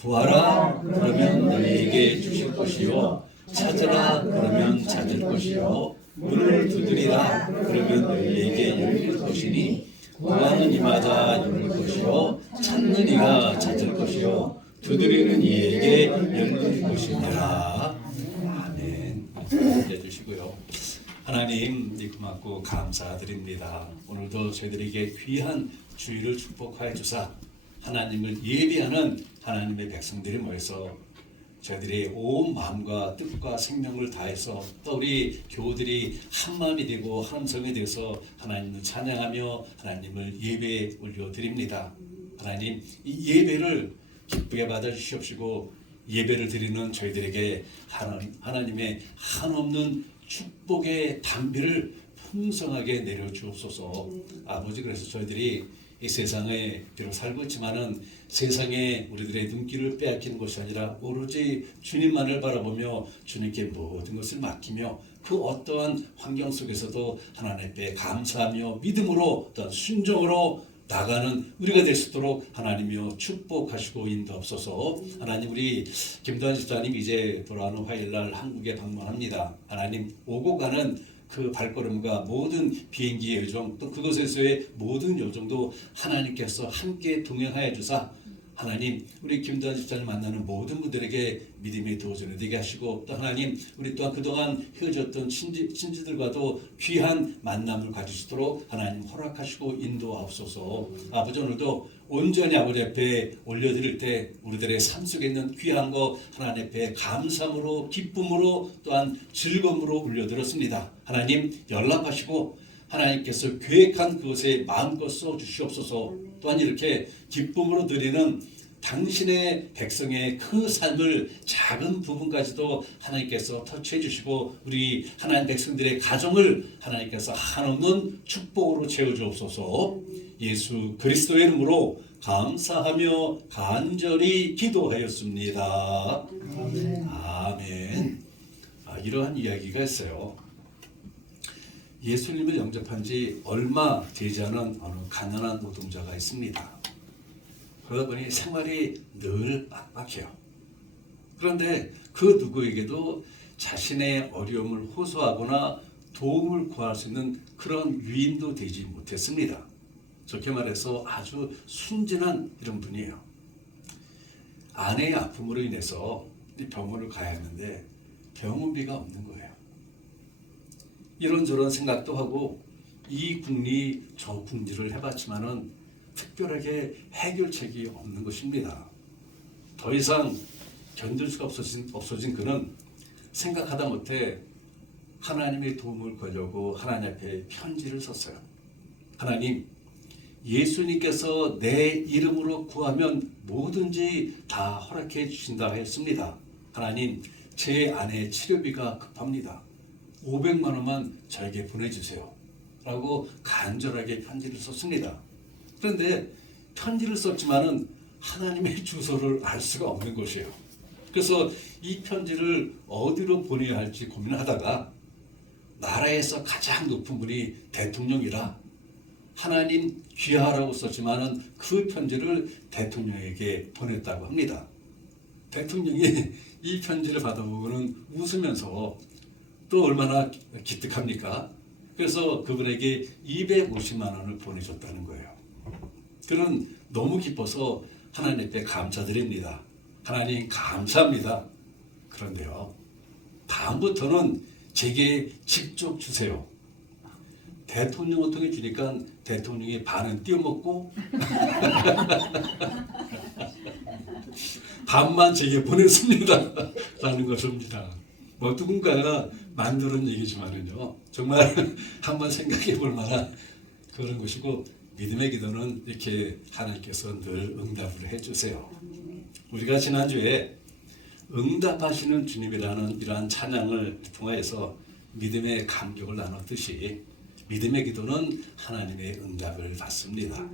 구하라 그러면 너희에게 주실 것이요 찾으라 그러면 찾을 것이요 문을 두드리라 그러면 너희에게 열릴 것이니 구하는 이마다 열릴 것이요 찾는 이가 찾을 것이요 두드리는 이에게 열릴 것이니라. 아멘. 해주시고요. 하나님 고맙고 감사드립니다. 오늘도 저희들에게 귀한 주일을 축복하여 주사 하나님을 예비하는 하나님의 백성들이 모여서 저희들이 온 마음과 뜻과 생명을 다해서 또 우리 교우들이 한 마음이 되고 한 성이 되어서 하나님을 찬양하며 하나님을 예배에 올려드립니다. 하나님 이 예배를 기쁘게 받아 주시옵시고 예배를 드리는 저희들에게 하나님의 한없는 축복의 담비를 풍성하게 내려주옵소서. 아버지, 그래서 저희들이 이 세상에 비록 살고 있지만은 세상에 우리들의 눈길을 빼앗기는 것이 아니라 오로지 주님만을 바라보며 주님께 모든 것을 맡기며 그 어떠한 환경 속에서도 하나님 앞에 감사하며 믿음으로 또한 순종으로 나가는 우리가 될 수 있도록 하나님이여 축복하시고 인도하옵소서. 하나님, 우리 김도환 집사님 이제 돌아오는 화요일날 한국에 방문합니다. 하나님, 오고 가는 그 발걸음과 모든 비행기의 여정 또 그것에서의 모든 여정도 하나님께서 함께 동행하여 주사 하나님, 우리 김도환 집사님 만나는 모든 분들에게 믿음의 도전이 되게 하시고 또 하나님, 우리 또한 그동안 헤어졌던 친지들과도 귀한 만남을 가지시도록 하나님 허락하시고 인도하옵소서. 아버지, 오늘도 온전히 아버지 앞에 올려드릴 때 우리들의 삶 속에 있는 귀한 거 하나님 앞에 감사함으로 기쁨으로 또한 즐거움으로 올려드렸습니다. 하나님, 연락하시고 하나님께서 계획한 그것에 마음껏 써주시옵소서. 또한 이렇게 기쁨으로 드리는 당신의 백성의 그 삶을 작은 부분까지도 하나님께서 터치해 주시고 우리 하나님 백성들의 가정을 하나님께서 한없는 축복으로 채워주옵소서. 예수 그리스도의 이름으로 감사하며 간절히 기도하였습니다. 아멘. 이러한 이야기가 있어요. 예수님을 영접한 지 얼마 되지 않은 어느 가난한 노동자가 있습니다. 그러다 보니 생활이 늘 빡빡해요. 그런데 그 누구에게도 자신의 어려움을 호소하거나 도움을 구할 수 있는 그런 유인도 되지 못했습니다. 좋게 말해서 아주 순진한 이런 분이에요. 아내의 아픔으로 인해서 병원을 가야 하는데 병원비가 없는 거예요. 이런저런 생각도 하고 이 궁리 저 궁리를 해봤지만은 특별하게 해결책이 없는 것입니다. 더 이상 견딜 수가 없어진 그는 생각하다 못해 하나님의 도움을 구하려고 하나님 앞에 편지를 썼어요. 하나님, 예수님께서 내 이름으로 구하면 뭐든지 다 허락해 주신다고 했습니다. 하나님, 제 아내의 치료비가 급합니다. 500만 원만 저에게 보내주세요. 라고 간절하게 편지를 썼습니다. 그런데 편지를 썼지만은 하나님의 주소를 알 수가 없는 것이에요. 그래서 이 편지를 어디로 보내야 할지 고민하다가 나라에서 가장 높은 분이 대통령이라 하나님 귀하라고 썼지만은 그 편지를 대통령에게 보냈다고 합니다. 대통령이 이 편지를 받아보고는 웃으면서 또 얼마나 기특합니까? 그래서 그분에게 250만 원을 보내줬다는 거예요. 그는 너무 기뻐서 하나님께 감사드립니다. 하나님 감사합니다. 그런데요, 다음부터는 제게 직접 주세요. 대통령을 통해 주니까 대통령이 반은 띄워먹고 반만 제게 보냈습니다. 라는 것입니다. 뭐 누군가가 만드는 얘기지만은요, 정말 한번 생각해 볼 만한 그런 것이고, 믿음의 기도는 이렇게 하나님께서 늘 응답을 해주세요. 우리가 지난주에 응답하시는 주님이라는 이러한 찬양을 통하여서 믿음의 감격을 나눴듯이 믿음의 기도는 하나님의 응답을 받습니다.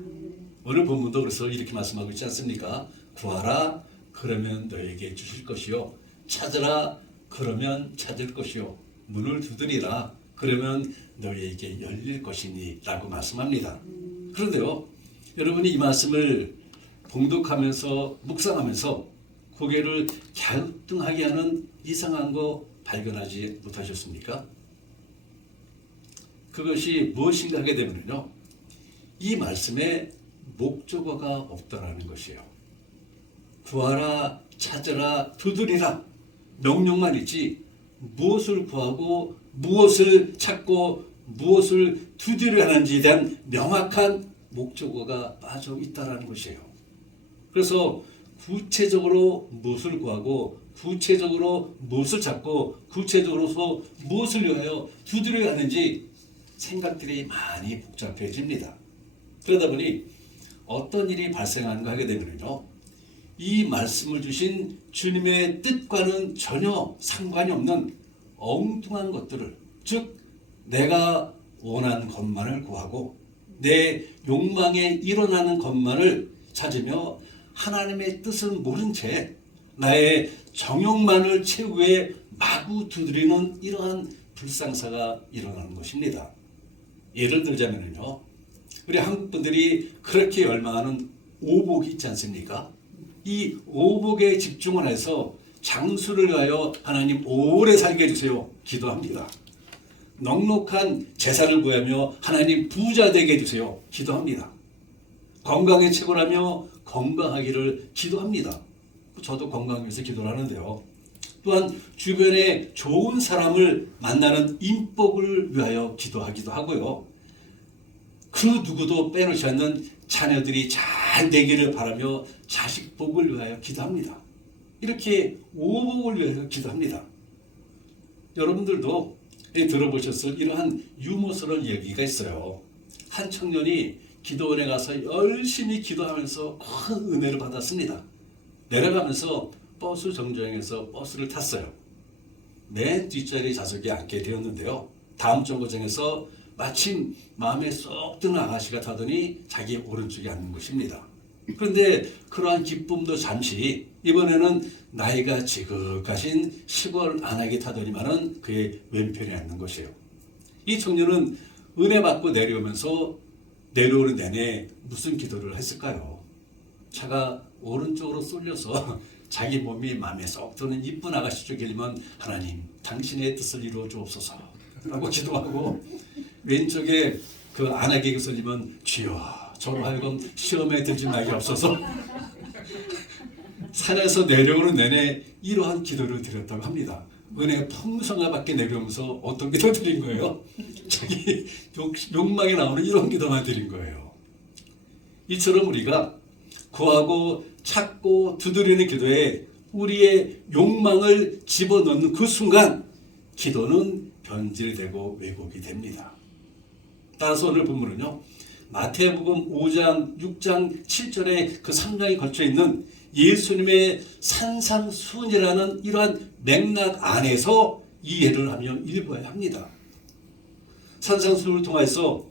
오늘 본문도 그래서 이렇게 말씀하고 있지 않습니까? 구하라 그러면 너에게 주실 것이요 찾으라 그러면 찾을 것이요 문을 두드리라 그러면 너희에게 열릴 것이니 라고 말씀합니다. 그런데요, 여러분이 이 말씀을 봉독하면서 묵상하면서 고개를 갸우뚱하게 하는 이상한 거 발견하지 못하셨습니까? 그것이 무엇인가 하게 되면요, 이 말씀에 목적어가 없다라는 것이에요. 구하라, 찾으라, 두드리라 명령만 있지 무엇을 구하고 무엇을 찾고 무엇을 두드려야 하는지에 대한 명확한 목적어가 빠져 있다라는 것이에요. 그래서 구체적으로 무엇을 구하고 구체적으로 무엇을 찾고 구체적으로서 무엇을 위하여 두드려야 하는지 생각들이 많이 복잡해집니다. 그러다 보니 어떤 일이 발생하는가 하게 되면요, 이 말씀을 주신 주님의 뜻과는 전혀 상관이 없는 엉뚱한 것들을, 즉 내가 원하는 것만을 구하고 내 욕망에 일어나는 것만을 찾으며 하나님의 뜻은 모른 채 나의 정욕만을 채우기 위해 마구 두드리는 이러한 불상사가 일어나는 것입니다. 예를 들자면요, 우리 한국 분들이 그렇게 열망하는 오복이 있지 않습니까? 이 오복에 집중을 해서 장수를 위하여 하나님 오래 살게 해주세요 기도합니다. 넉넉한 재산을 구하며 하나님 부자 되게 해주세요 기도합니다. 건강의 최고라며 건강하기를 기도합니다. 저도 건강 위해서 기도를 하는데요. 또한 주변에 좋은 사람을 만나는 인복을 위하여 기도하기도 하고요. 그 누구도 빼놓지 않는 자녀들이 잘 되기를 바라며 자식 복을 위하여 기도합니다. 이렇게 오복을 위하여 기도합니다. 여러분들도 들어보셨을 이러한 유머스러운 얘기가 있어요. 한 청년이 기도원에 가서 열심히 기도하면서 큰 은혜를 받았습니다. 내려가면서 버스 정류장에서 버스를 탔어요. 맨 뒷자리 좌석에 앉게 되었는데요. 다음 정거장에서 마침 마음에 쏙 드는 아가씨가 타더니 자기 오른쪽에 앉는 것입니다. 그런데 그러한 기쁨도 잠시, 이번에는 나이가 지극하신 시골 아낙이 타더니만은 그의 왼편에 앉는 것이에요. 이 청년은 은혜 받고 내려오는 내내 무슨 기도를 했을까요? 차가 오른쪽으로 쏠려서 자기 몸이 마음에 쏙 드는 이쁜 아가씨 쪽에 일면 하나님 당신의 뜻을 이루어 주옵소서 라고 기도하고, 왼쪽에 그 아낙에게 쏠리면 주여 저로 하여금 시험에 들지 말게 없어서 산에서 내려오는 내내 이러한 기도를 드렸다고 합니다. 은혜 풍성하 밖에 내려오면서 어떤 기도 드린 거예요? 자기 욕망에 나오는 이런 기도만 드린 거예요. 이처럼 우리가 구하고 찾고 두드리는 기도에 우리의 욕망을 집어넣는 그 순간 기도는 변질되고 왜곡이 됩니다. 따라서 오늘 본문은요, 마태복음 5장, 6장, 7절에 그 3장이 걸쳐 있는 예수님의 산상수훈이라는 이러한 맥락 안에서 이해를 하며 읽어야 합니다. 산상수훈을 통해서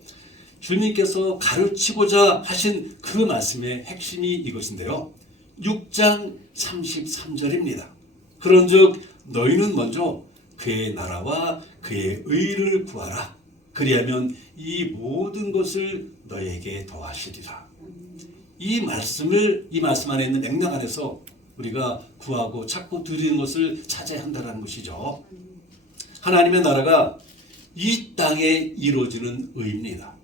주님께서 가르치고자 하신 그 말씀의 핵심이 이것인데요. 6장 33절입니다. 그런즉 너희는 먼저 그의 나라와 그의 의를 구하라. 그리하면 이 모든 것을 너에게 더하시리라. 이 말씀 안에 있는 맥락 안에서 우리가 구하고 찾고 드리는 것을 찾아야 한다는 것이죠. 하나님의 나라가 이 땅에 이루어지는 의입니다.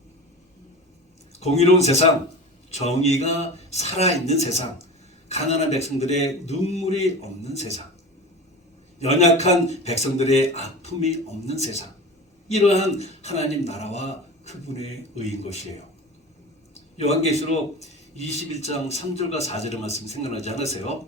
공의로운 세상, 정의가 살아있는 세상, 가난한 백성들의 눈물이 없는 세상, 연약한 백성들의 아픔이 없는 세상, 이러한 하나님 나라와 그분의 의인 것이에요. 요한계시록 21장 3절과 4절의 말씀 생각나지 않으세요?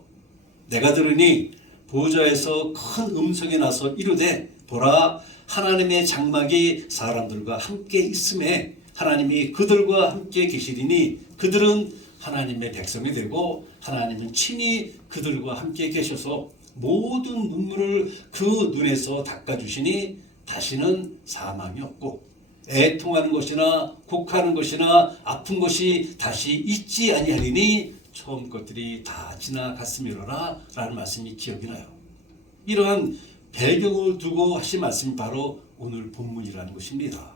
내가 들으니 보좌에서 큰 음성이 나서 이르되 보라, 하나님의 장막이 사람들과 함께 있음에 하나님이 그들과 함께 계시리니 그들은 하나님의 백성이 되고 하나님은 친히 그들과 함께 계셔서 모든 눈물을 그 눈에서 닦아주시니 다시는 사망이 없고 애통하는 것이나 곡하는 것이나 아픈 것이 다시 있지 아니하리니 처음 것들이 다 지나갔음이로라 라는 말씀이 기억이 나요. 이러한 배경을 두고 하신 말씀이 바로 오늘 본문이라는 것입니다.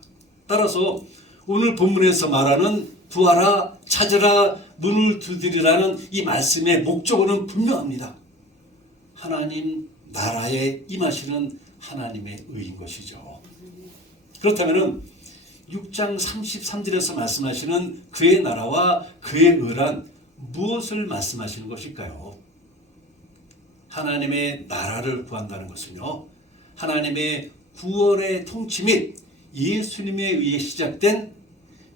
따라서 오늘 본문에서 말하는 구하라, 찾으라, 문을 두드리라는 이 말씀의 목적어는 분명합니다. 하나님 나라에 임하시는 하나님의 의인 것이죠. 그렇다면 6장 33절에서 말씀하시는 그의 나라와 그의 의란 무엇을 말씀하시는 것일까요? 하나님의 나라를 구한다는 것은요, 하나님의 구원의 통치 및 예수님에 의해 시작된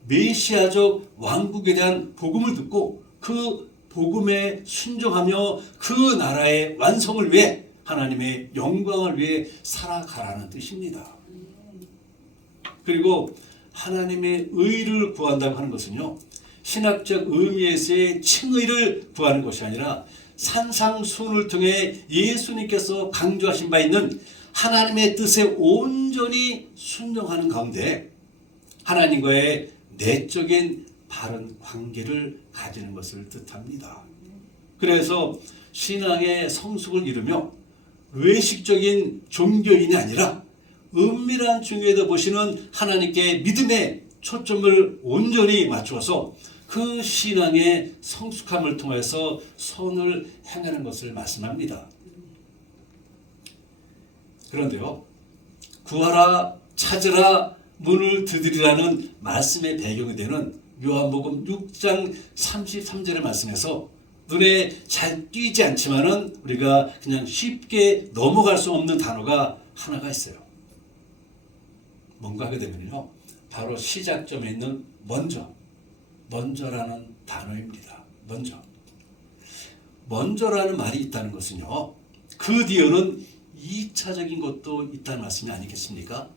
메시아적 왕국에 대한 복음을 듣고 그 복음에 순종하며 그 나라의 완성을 위해 하나님의 영광을 위해 살아가라는 뜻입니다. 그리고 하나님의 의를 구한다고 하는 것은요, 신학적 의미에서의 칭의를 구하는 것이 아니라 산상수훈을 통해 예수님께서 강조하신 바 있는 하나님의 뜻에 온전히 순종하는 가운데 하나님과의 내적인 바른 관계를 가지는 것을 뜻합니다. 그래서 신앙의 성숙을 이루며 외식적인 종교인이 아니라 은밀한 중에도 보시는 하나님께 믿음의 초점을 온전히 맞추어서 그 신앙의 성숙함을 통해서 선을 행하는 것을 말씀합니다. 그런데요, 구하라, 찾으라, 문을 두드리라는 말씀의 배경이 되는 요한복음 6장 33절의 말씀에서 눈에 잘 띄지 않지만은 우리가 그냥 쉽게 넘어갈 수 없는 단어가 하나가 있어요. 뭔가 하게 되면요, 바로 시작점에 있는 먼저라는 단어입니다. 먼저라는 말이 있다는 것은요, 그 뒤에는 2차적인 것도 있다는 말씀이 아니겠습니까?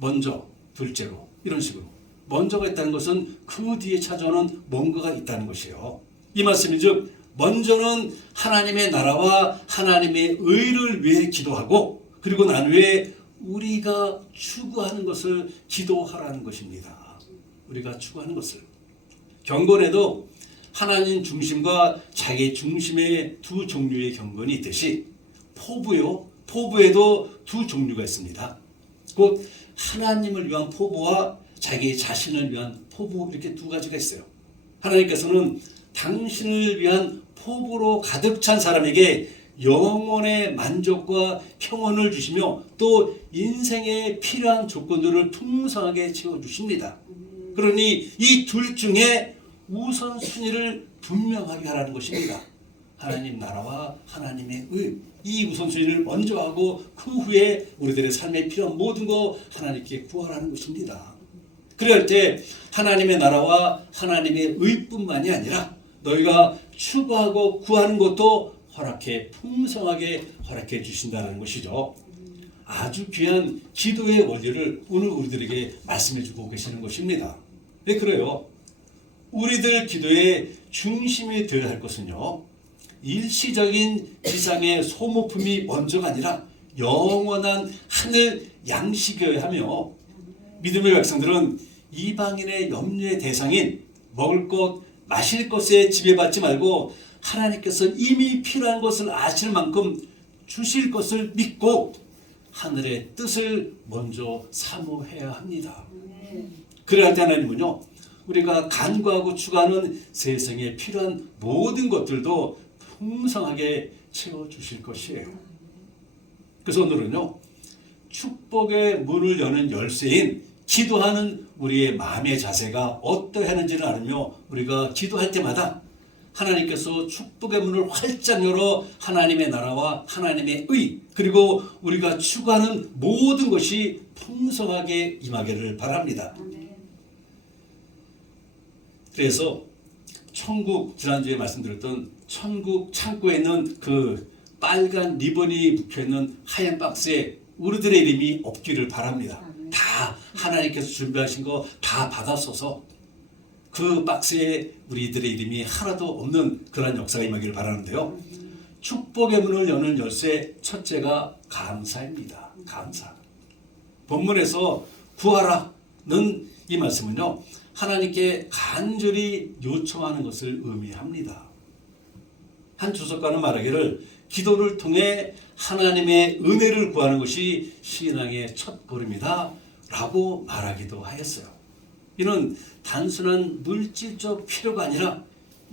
먼저, 둘째로, 이런 식으로 먼저가 있다는 것은 그 뒤에 찾아오는 뭔가가 있다는 것이에요. 이 말씀이 즉 먼저는 하나님의 나라와 하나님의 의를 위해 기도하고 그리고 난 후에 우리가 추구하는 것을 기도하라는 것입니다. 우리가 추구하는 것을. 경건에도 하나님 중심과 자기 중심의 두 종류의 경건이 있듯이 포부에도 두 종류가 있습니다. 곧 하나님을 위한 포부와 자기 자신을 위한 포부, 이렇게 두 가지가 있어요. 하나님께서는 당신을 위한 포부로 가득 찬 사람에게 영혼의 만족과 평온을 주시며 또 인생에 필요한 조건들을 풍성하게 채워주십니다. 그러니 이 둘 중에 우선순위를 분명하게 하라는 것입니다. 하나님 나라와 하나님의 의, 이 우선순위를 먼저 하고 그 후에 우리들의 삶에 필요한 모든 거 하나님께 구하라는 것입니다. 그럴 때 하나님의 나라와 하나님의 의뿐만이 아니라 너희가 추구하고 구하는 것도 풍성하게 허락해 주신다는 것이죠. 아주 귀한 기도의 원리를 오늘 우리들에게 말씀해 주고 계시는 것입니다. 왜 그래요? 우리들 기도의 중심이 되어야 할 것은요, 일시적인 지상의 소모품이 먼저가 아니라 영원한 하늘 양식이어야 하며, 믿음의 백성들은 이방인의 염려의 대상인 먹을 것, 마실 것에 지배받지 말고 하나님께서 이미 필요한 것을 아실 만큼 주실 것을 믿고 하늘의 뜻을 먼저 사모해야 합니다. 그래야 할 때 하나님은요, 우리가 간구하고 추구하는 세상에 필요한 모든 것들도 풍성하게 채워주실 것이에요. 그래서 오늘은요, 축복의 문을 여는 열쇠인 기도하는 우리의 마음의 자세가 어떠하는지를 알으며 우리가 기도할 때마다 하나님께서 축복의 문을 활짝 열어 하나님의 나라와 하나님의 의, 그리고 우리가 추구하는 모든 것이 풍성하게 임하기를 바랍니다. 그래서 천국, 지난주에 말씀드렸던 천국 창고에 있는 그 빨간 리본이 묶여있는 하얀 박스에 우리들의 이름이 없기를 바랍니다. 다 하나님께서 준비하신 거 다 받았어서 그 박스에 우리들의 이름이 하나도 없는 그런 역사가 임하기를 바라는데요. 축복의 문을 여는 열쇠 첫째가 감사입니다. 감사. 본문에서 구하라는 이 말씀은요, 하나님께 간절히 요청하는 것을 의미합니다. 한 주석가는 말하기를 기도를 통해 하나님의 은혜를 구하는 것이 신앙의 첫 걸음이다 라고 말하기도 하였어요. 이는 단순한 물질적 필요가 아니라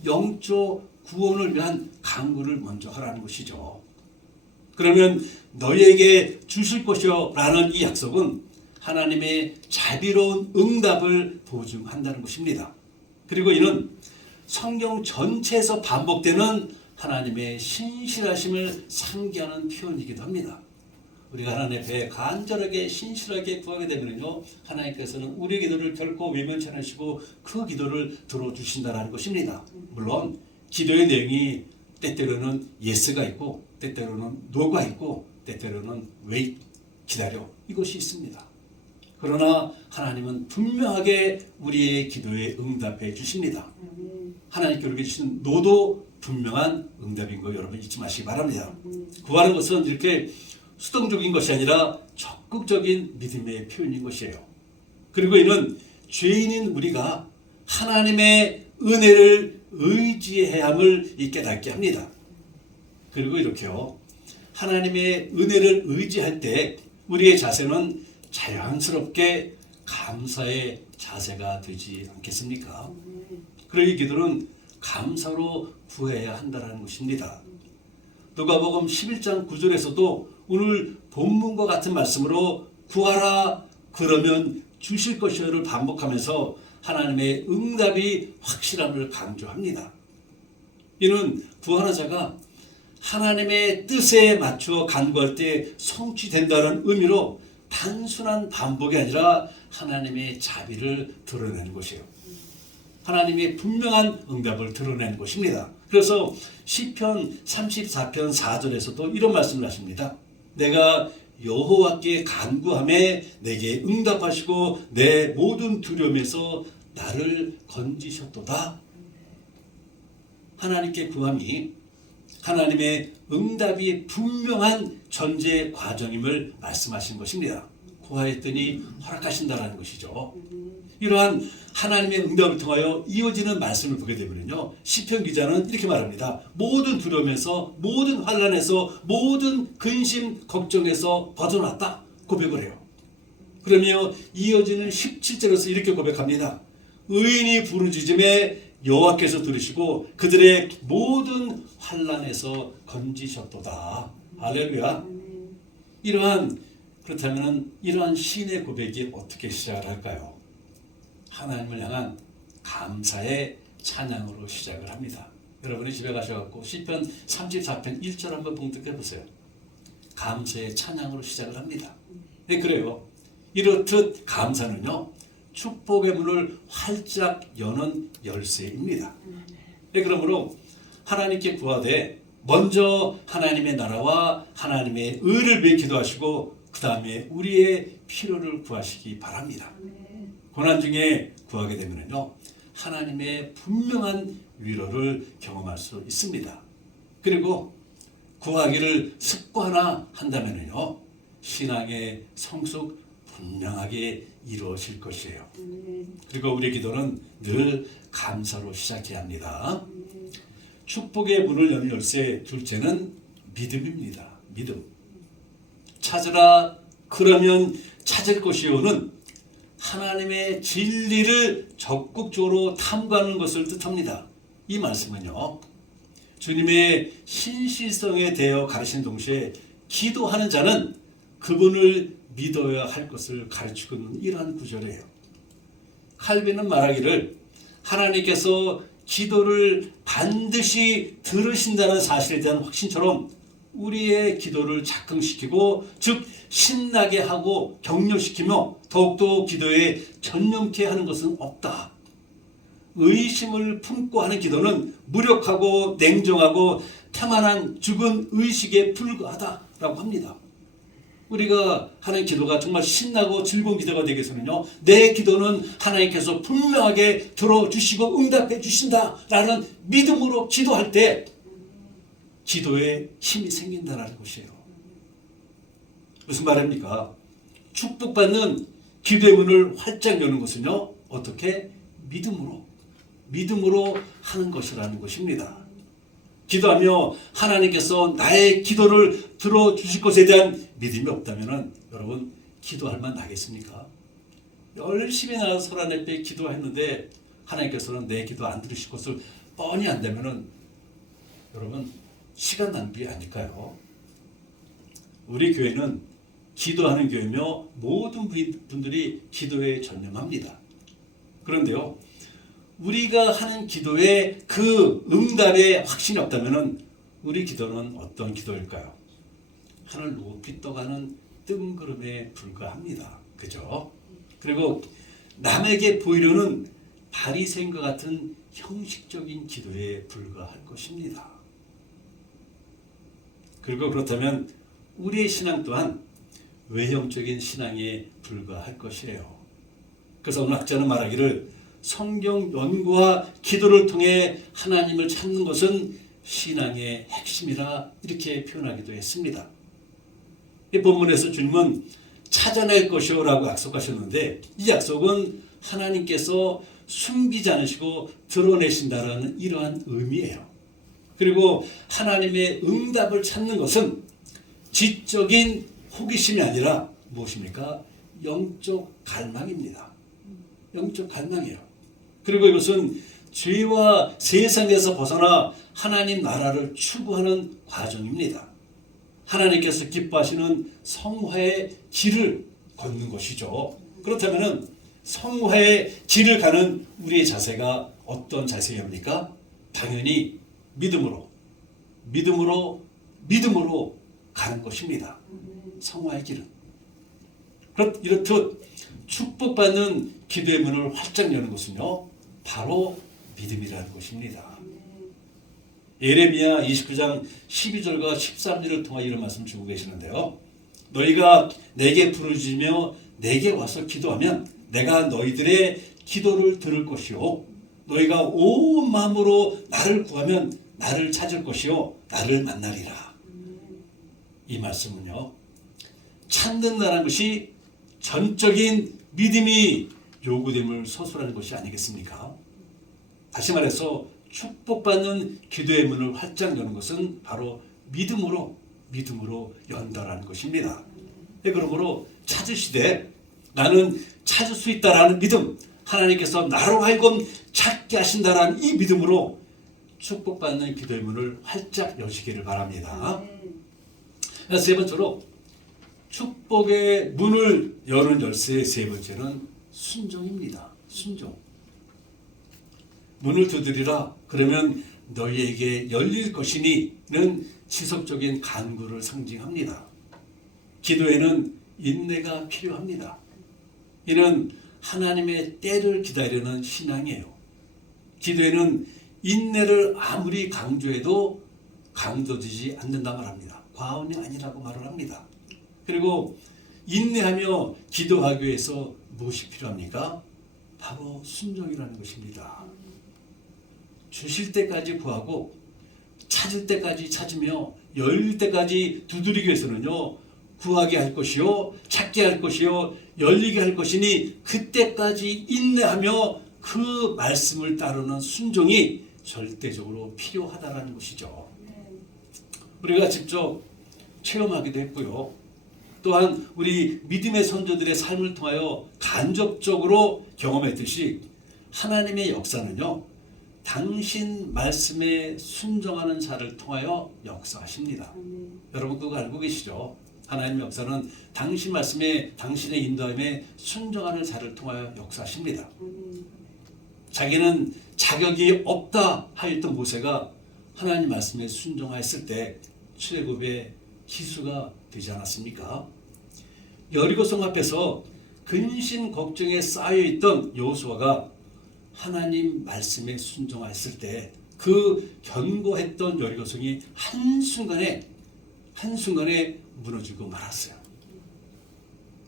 영적 구원을 위한 간구를 먼저 하라는 것이죠. 그러면 너희에게 주실 것이요 라는 이 약속은 하나님의 자비로운 응답을 보증한다는 것입니다. 그리고 이는 성경 전체에서 반복되는 하나님의 신실하심을 상기하는 표현이기도 합니다. 우리가 하나님 앞에 간절하게 신실하게 구하게 되면요, 하나님께서는 우리의 기도를 결코 외면치 않으시고 그 기도를 들어주신다는 것입니다. 물론 기도의 내용이 때때로는 예스가 있고 때때로는 노가 있고 때때로는 웨이, 기다려, 이것이 있습니다. 그러나 하나님은 분명하게 우리의 기도에 응답해 주십니다. 하나님께 우리에게 주신 노도 분명한 응답인 거 여러분 잊지 마시기 바랍니다. 구하는 것은 이렇게 수동적인 것이 아니라 적극적인 믿음의 표현인 것이에요. 그리고 이는 죄인인 우리가 하나님의 은혜를 의지해야 함을 깨닫게 합니다. 그리고 이렇게요, 하나님의 은혜를 의지할 때 우리의 자세는 자연스럽게 감사의 자세가 되지 않겠습니까? 그러기 기도는 감사로 구해야 한다는 것입니다. 누가복음 11장 9절에서도 오늘 본문과 같은 말씀으로 구하라 그러면 주실 것이요를 반복하면서 하나님의 응답이 확실함을 강조합니다. 이는 구하는 자가 하나님의 뜻에 맞추어 간구할 때 성취된다는 의미로 단순한 반복이 아니라 하나님의 자비를 드러내는 것이에요. 하나님의 분명한 응답을 드러내는 것입니다. 그래서 시편 34편 4절에서도 이런 말씀을 하십니다. 내가 여호와께 간구하매 내게 응답하시고 내 모든 두려움에서 나를 건지셨도다. 하나님께 구함이 하나님의 응답이 분명한 전제 과정임을 말씀하신 것입니다. 구하였더니 허락하신다라는 것이죠. 이러한 하나님의 응답을 통하여 이어지는 말씀을 보게 되면요, 시편 기자는 이렇게 말합니다. 모든 두려움에서, 모든 환난에서, 모든 근심 걱정에서 벗어났다 고백을 해요. 그러며 이어지는 17절에서 이렇게 고백합니다. 의인이 부르짖음에 여호와께서 들으시고 그들의 모든 환난에서 건지셨도다. 할렐루야. 그렇다면 이러한 시인의 고백이 어떻게 시작을 할까요? 하나님을 향한 감사의 찬양으로 시작을 합니다. 여러분이 집에 가셔서 시편 34편 1절 한번 봉독해 보세요. 감사의 찬양으로 시작을 합니다. 네, 그래요. 이렇듯 감사는요, 축복의 문을 활짝 여는 열쇠입니다. 네, 그러므로 하나님께 구하되 먼저 하나님의 나라와 하나님의 의를 위해 기도하시고 그 다음에 우리의 필요를 구하시기 바랍니다. 고난 중에 구하게 되면요, 하나님의 분명한 위로를 경험할 수 있습니다. 그리고 구하기를 습관화 한다면요, 신앙의 성숙 분명하게 이루어질 것이에요. 그리고 우리의 기도는 늘 감사로 시작해야 합니다. 축복의 문을 여는 열쇠 둘째는 믿음입니다. 믿음. 찾으라 그러면 찾을 것이요는 하나님의 진리를 적극적으로 탐구하는 것을 뜻합니다. 이 말씀은요, 주님의 신실성에 대하여 가르치는 동시에 기도하는 자는 그분을 믿어야 할 것을 가르치고 있는 이러한 구절이에요. 칼빈은 말하기를 하나님께서 기도를 반드시 들으신다는 사실에 대한 확신처럼 우리의 기도를 작동시키고, 즉 신나게 하고 격려시키며 더욱더 기도에 전념케 하는 것은 없다. 의심을 품고 하는 기도는 무력하고 냉정하고 태만한 죽은 의식에 불과하다라고 합니다. 우리가 하는 기도가 정말 신나고 즐거운 기도가 되기 위해서는요, 내 기도는 하나님께서 분명하게 들어주시고 응답해 주신다라는 믿음으로 기도할 때 기도에 힘이 생긴다는 것이에요. 무슨 말입니까? 축복받는 기도의 문을 활짝 여는 것은요, 어떻게? 믿음으로 하는 것이라는 것입니다. 기도하며 하나님께서 나의 기도를 들어주실 것에 대한 믿음이 없다면 여러분, 기도할 만 나겠습니까? 열심히 나가서 소란 앞에 기도했는데 하나님께서는 내 기도 안 들으실 것을 뻔히 안다면 여러분, 시간 낭비 아닐까요? 우리 교회는 기도하는 교회며 모든 분들이 기도에 전념합니다. 그런데요, 우리가 하는 기도에 그 응답에 확신이 없다면 우리 기도는 어떤 기도일까요? 하늘 높이 떠가는 뜬구름에 불과합니다. 그죠? 그리고 남에게 보이려는 바리새인과 같은 형식적인 기도에 불과할 것입니다. 그리고 그렇다면 우리의 신앙 또한 외형적인 신앙에 불과할 것이에요. 그래서 오늘 학자는 말하기를 성경 연구와 기도를 통해 하나님을 찾는 것은 신앙의 핵심이라 이렇게 표현하기도 했습니다. 이 본문에서 주님은 찾아낼 것이요 라고 약속하셨는데 이 약속은 하나님께서 숨기지 않으시고 드러내신다라는 이러한 의미예요. 그리고 하나님의 응답을 찾는 것은 지적인 호기심이 아니라 무엇입니까? 영적 갈망입니다. 영적 갈망이에요. 그리고 이것은 죄와 세상에서 벗어나 하나님 나라를 추구하는 과정입니다. 하나님께서 기뻐하시는 성화의 길을 걷는 것이죠. 그렇다면 성화의 길을 가는 우리의 자세가 어떤 자세입니까? 당연히 믿음으로 가는 것입니다. 성화의 길은. 이렇듯 축복받는 기도의 문을 활짝 여는 것은요, 바로 믿음이라는 것입니다. 예레미야 29장 12절과 13절을 통해 이런 말씀 주고 계시는데요. 너희가 내게 부르짖으며 내게 와서 기도하면 내가 너희들의 기도를 들을 것이요 너희가 온 마음으로 나를 구하면 나를 찾을 것이요 나를 만나리라. 이 말씀은요, 찾는다는 것이 전적인 믿음이 요구됨을 서술하는 것이 아니겠습니까? 다시 말해서 축복받는 기도의 문을 활짝 여는 것은 바로 믿음으로 연다라는 것입니다. 그러므로 찾으시되 나는 찾을 수 있다라는 믿음, 하나님께서 나로 하여금 찾게 하신다라는 이 믿음으로 축복받는 기도의 문을 활짝 여시기를 바랍니다. 세 번째로 축복의 문을 여는 열쇠의 세 번째는 순종입니다. 순종. 문을 두드리라 그러면 너희에게 열릴 것이니는 지속적인 간구를 상징합니다. 기도에는 인내가 필요합니다. 이는 하나님의 때를 기다리는 신앙이에요. 기도에는 인내를 아무리 강조해도 강조되지 않는다 말합니다. 과언이 아니라고 말을 합니다. 그리고 인내하며 기도하기 위해서 무엇이 필요합니까? 바로 순종이라는 것입니다. 주실 때까지 구하고 찾을 때까지 찾으며 열릴 때까지 두드리기 위해서는요, 구하게 할 것이요 찾게 할 것이요 열리게 할 것이니 그때까지 인내하며 그 말씀을 따르는 순종이 절대적으로 필요하다는 것이죠. 우리가 직접 체험하기도 했고요. 또한 우리 믿음의 선조들의 삶을 통하여 간접적으로 경험했듯이 하나님의 역사는요, 당신 말씀에 순종하는 자를 통하여 역사하십니다. 여러분 그거 알고 계시죠? 하나님의 역사는 당신 말씀에 당신의 인도함에 순종하는 자를 통하여 역사하십니다. 자기는 자격이 없다 하였던 모세가 하나님 말씀에 순종하였을 때 출애굽의 기수가 되지 않았습니까? 여리고성 앞에서 근심 걱정에 쌓여있던 여호수아가 하나님 말씀에 순종하였을 때 그 견고했던 여리고성이 한순간에 무너지고 말았어요.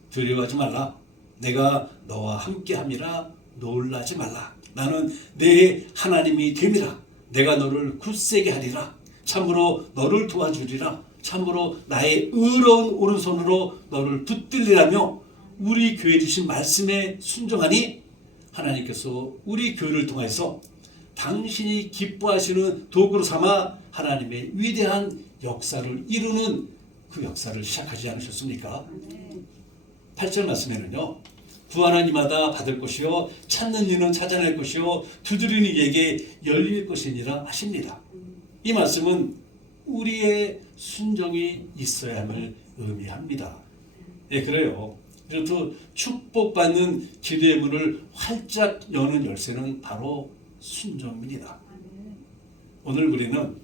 두려워하지 말라. 내가 너와 함께함이라 놀라지 말라. 나는 내 하나님이 됨이라. 내가 너를 굳세게 하리라. 참으로 너를 도와주리라. 참으로 나의 의로운 오른손으로 너를 붙들리라며 우리 교회 주신 말씀에 순종하니 하나님께서 우리 교회를 통해서 당신이 기뻐하시는 도구로 삼아 하나님의 위대한 역사를 이루는 그 역사를 시작하지 않으셨습니까? 8절 말씀에는요, 구하는 이마다 받을 것이요 찾는 이는 찾아낼 것이요 두드리는 이에게 열릴 것이니라 하십니다. 이 말씀은 우리의 순종이 있어야 함을 의미합니다. 예, 그래요. 그래서 축복받는 기도의 문을 활짝 여는 열쇠는 바로 순종입니다. 오늘 우리는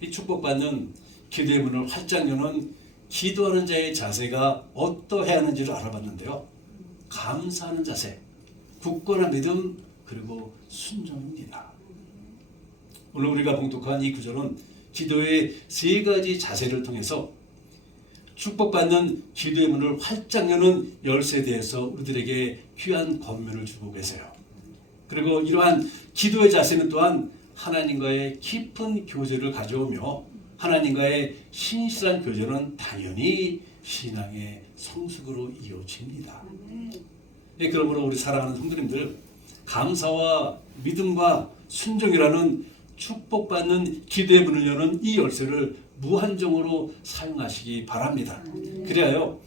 이 축복받는 기도의 문을 활짝 여는 기도하는 자의 자세가 어떠해야 하는지를 알아봤는데요. 감사하는 자세, 굳건한 믿음, 그리고 순종입니다. 오늘 우리가 봉독한 이 구절은 기도의 세 가지 자세를 통해서 축복받는 기도의 문을 활짝 여는 열쇠에 대해서 우리들에게 귀한 권면을 주고 계세요. 그리고 이러한 기도의 자세는 또한 하나님과의 깊은 교제를 가져오며 하나님과의 신실한 교제는 당연히 신앙의 성숙으로 이어집니다. 예, 그러므로 우리 사랑하는 성도님들, 감사와 믿음과 순종이라는 축복받는 기도의 문을 여는 이 열쇠를 무한정으로 사용하시기 바랍니다. 그래야요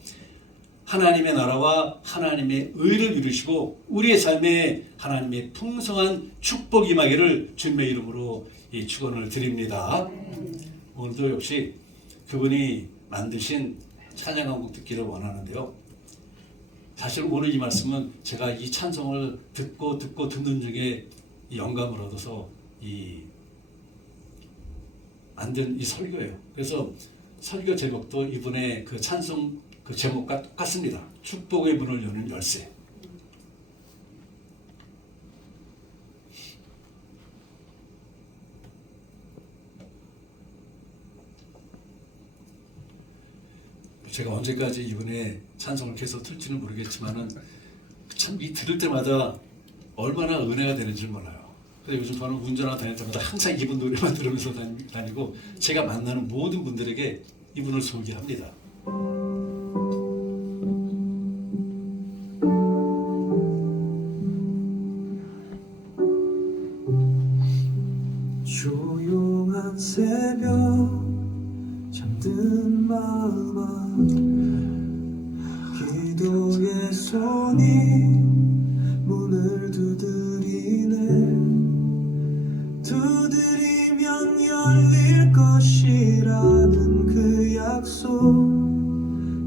하나님의 나라와 하나님의 의를 이루시고 우리의 삶에 하나님의 풍성한 축복이 임하기를 주님의 이름으로 축원을 드립니다. 오늘도 역시 그분이 만드신 찬양 한 곡 듣기를 원하는데요. 사실 오늘 이 말씀은 제가 이 찬송을 듣고 듣는 중에 영감을 얻어서 만든 이 설교예요. 그래서 설교 제목도 이분의 그 찬송 그 제목과 똑같습니다. 축복의 문을 여는 열쇠. 제가 언제까지 이분의 찬송을 계속 틀지는 모르겠지만은 참 이 들을 때마다 얼마나 은혜가 되는지 몰라요. 그래서 요즘 저는 운전하고 다닐 때마다 항상 이분 노래만 들으면서 다니고 제가 만나는 모든 분들에게 이분을 소개합니다. 조용한 새벽 잠든 마음 기도의 손이 문을 두드리면 열릴 것이라는 그 약속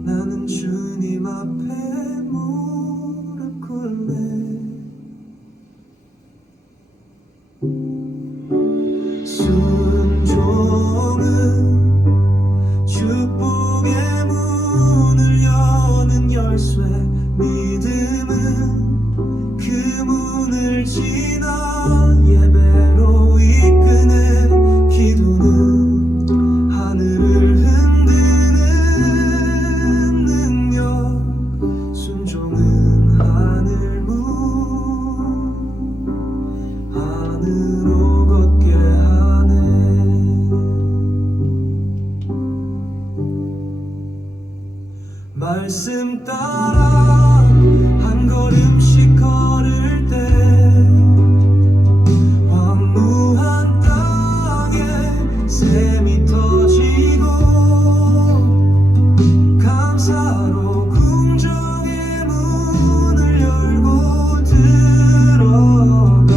나는 주님 앞에 무릎 꿇네 순종은 축복의 문을 여는 열쇠 믿음은 그 문을 지나 예배로 이끄네 기도는 하늘을 흔드는 능력 순종은 하늘 문 안으로 걷게 하네 말씀 따라 한 걸음씩 걸을 때 황무한 땅에 샘이 터지고 감사로 궁정의 문을 열고 들어가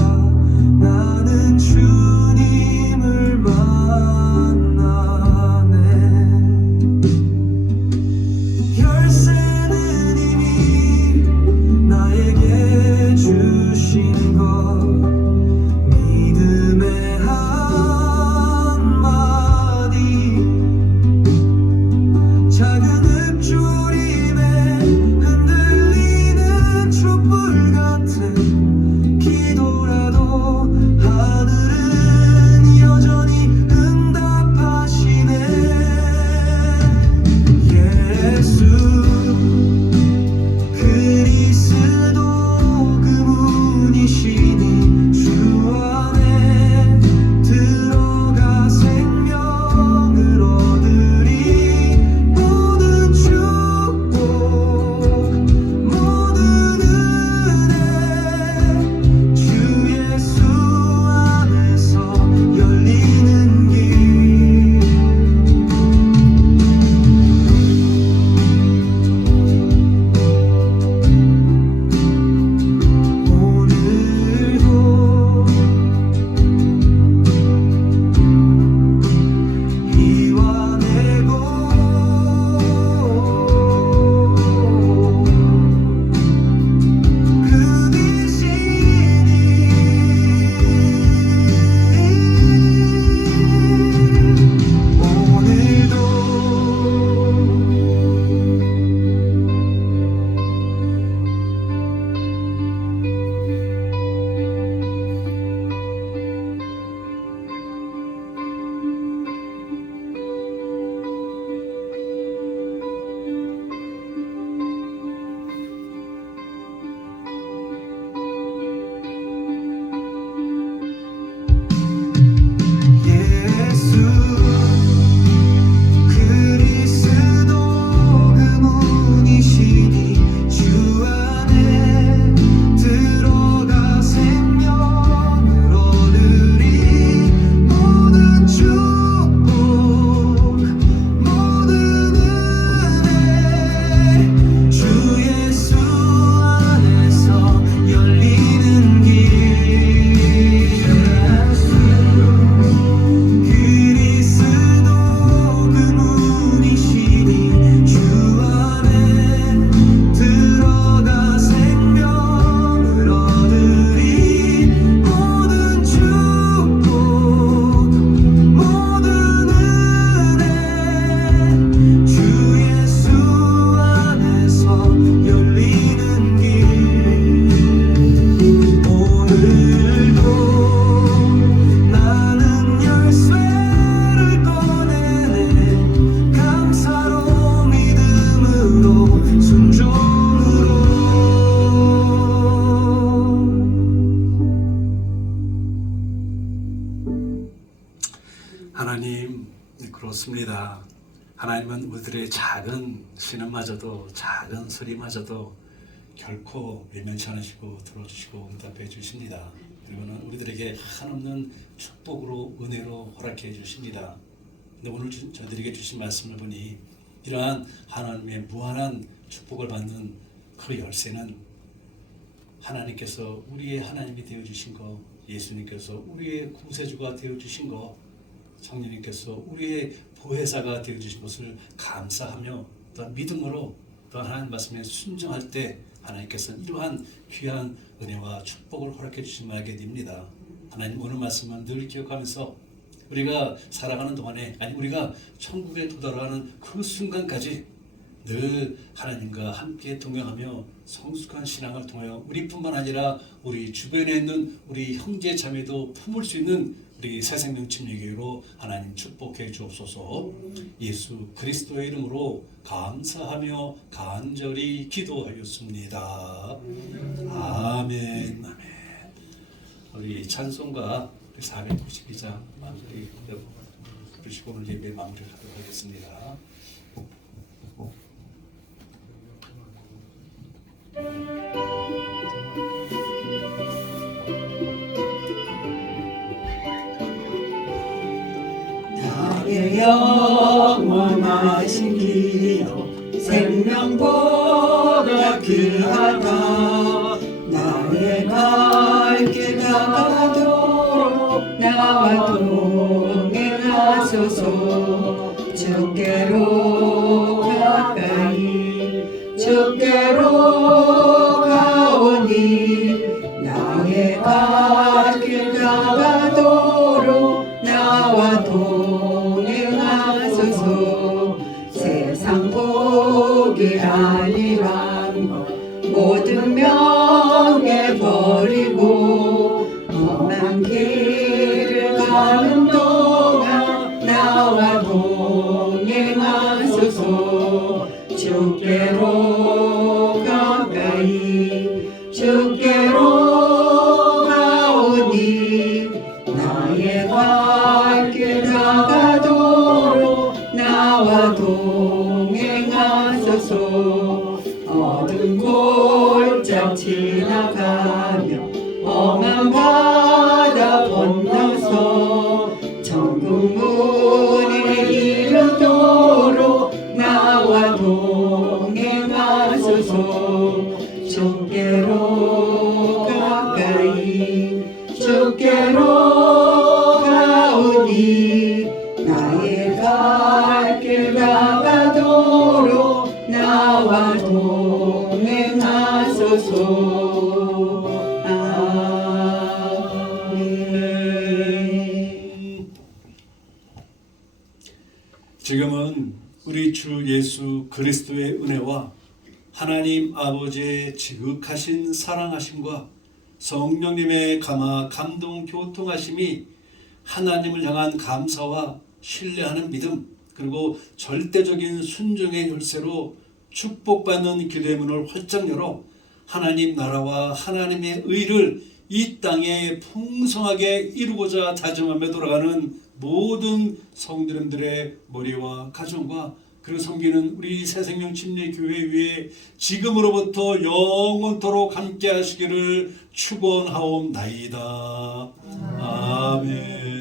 나는 주님을 만나네 열쇠는 이미 하나님은 우리들의 작은 신음마저도 작은 소리마저도 결코 외면치 않으시고 들어주시고 응답해 주십니다. 그리고는 우리들에게 한없는 축복으로 은혜로 허락해 주십니다. 근데 오늘 저들에게 주신 말씀을 보니 이러한 하나님의 무한한 축복을 받는 그 열쇠는 하나님께서 우리의 하나님이 되어주신 것, 예수님께서 우리의 구세주가 되어주신 것, 성령님께서 우리의 보혜사가 되어주신 것을 감사하며 또한 믿음으로 또 하나님 말씀에 순종할 때 하나님께서는 이러한 귀한 은혜와 축복을 허락해 주신 말게 됩니다. 하나님 오늘 말씀은 늘 기억하면서 우리가 살아가는 동안에 우리가 천국에 도달하는 그 순간까지 늘 하나님과 함께 동행하며 성숙한 신앙을 통하여 우리뿐만 아니라 우리 주변에 있는 우리 형제 자매도 품을 수 있는 우리 새생명 침례교회로 하나님 축복해 주옵소서. 예수 그리스도의 이름으로 감사하며 간절히 기도하였습니다. 아멘. 아멘. 우리 찬송가 492장 마무리 부르시고 오늘 예배 마무리하도록 하겠습니다. 나의 영원하신 길이여 생명보다 귀하다. 나의 갈 길 다가도록 나와 동행하소서. 주께로 가까이 주께로 가오니 나의 갈 길 다가도록 나와 동행하소서. 세상 복이 아니란 모든 명예 버리고 험한 길을 가는 동안 나와 동행하소서. 주께로 가까이 주께로 가오니 나의 갈 길 다가도록 나와 동행하소서. 어두운 골짜기 지나가며 험한 바다 건너서 천국 문에 이르도록 나와 동행하소서. 주께로 가까이 주께로 가오니 나의 갈 길 다가도록 나와 동행하소서. 아멘. 지금은 우리 주 예수 그리스도의 은혜와 하나님 아버지의 지극하신 사랑하심과 성령님의 감동 교통하심이 하나님을 향한 감사와 신뢰하는 믿음 그리고 절대적인 순종의 열쇠로 축복받는 기도의 문을 활짝 열어 하나님 나라와 하나님의 의를 이 땅에 풍성하게 이루고자 다짐하며 돌아가는 모든 성도님들의 머리와 가정과 그리고 섬기는 우리 새생명 침례교회 위에 지금으로부터 영원토록 함께 하시기를 축원하옵나이다. 아멘.